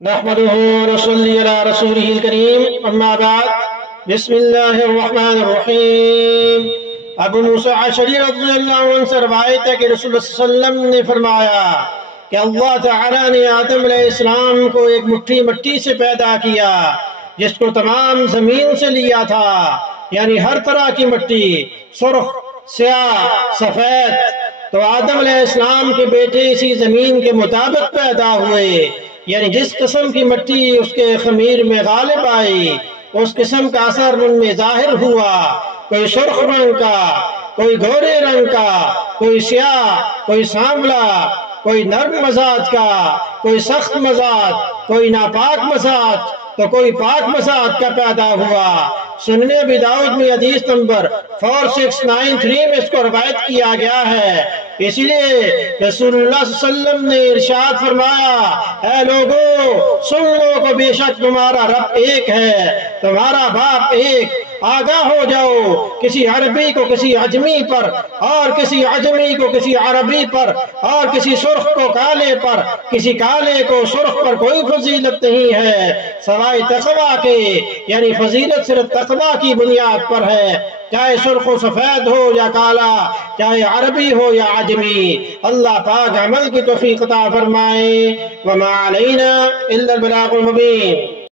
نحمده ونصلي على رسوله الكريم اما بعد بسم اللہ الرحمن الرحیم۔ ابو موسیٰ اشعری رضی اللہ عنہ سے روایت ہے کہ رسول اللہ صلی اللہ علیہ وسلم نے فرمایا کہ اللہ تعالیٰ نے آدم علیہ السلام کو ایک مٹھی مٹی سے پیدا کیا جس کو تمام زمین سے لیا تھا، یعنی ہر طرح کی مٹی، سرخ، سیاہ، سفید۔ تو آدم علیہ السلام کے بیٹے اسی زمین کے مطابق پیدا ہوئے، یعنی جس قسم کی مٹی اس کے خمیر میں غالب آئی اس قسم کا اثر ان میں ظاہر ہوا۔ کوئی سرخ رنگ کا، کوئی گورے رنگ کا، کوئی سیاہ، کوئی سانولا، کوئی نرم مزاج کا، کوئی سخت مزاج، کوئی ناپاک مزاج، تو کوئی پاک مزاج کا پیدا ہوا۔ سنن ابی داؤد میں حدیث نمبر 4693 میں اس کو روایت کیا گیا ہے۔ اسی لیے رسول اللہ صلی اللہ علیہ وسلم نے ارشاد فرمایا، اے لوگو سن لو کہ بے شک تمہارا رب ایک ہے، تمہارا باپ ایک۔ آگاہ ہو جاؤ، کسی عربی کو کسی عجمی پر، اور کسی عجمی کو کسی عربی پر، اور کسی سرخ کو کالے پر، کسی کالے کو سرخ پر کوئی فضیلت نہیں ہے سوائے تقویٰ کے، یعنی فضیلت صرف تقویٰ کی بنیاد پر ہے، چاہے سرخ و سفید ہو یا کالا، چاہے عربی ہو یا عجمی۔ اللہ پاک عمل کی توفیق عطا فرمائے۔ وما علینا الا البلاغ المبین۔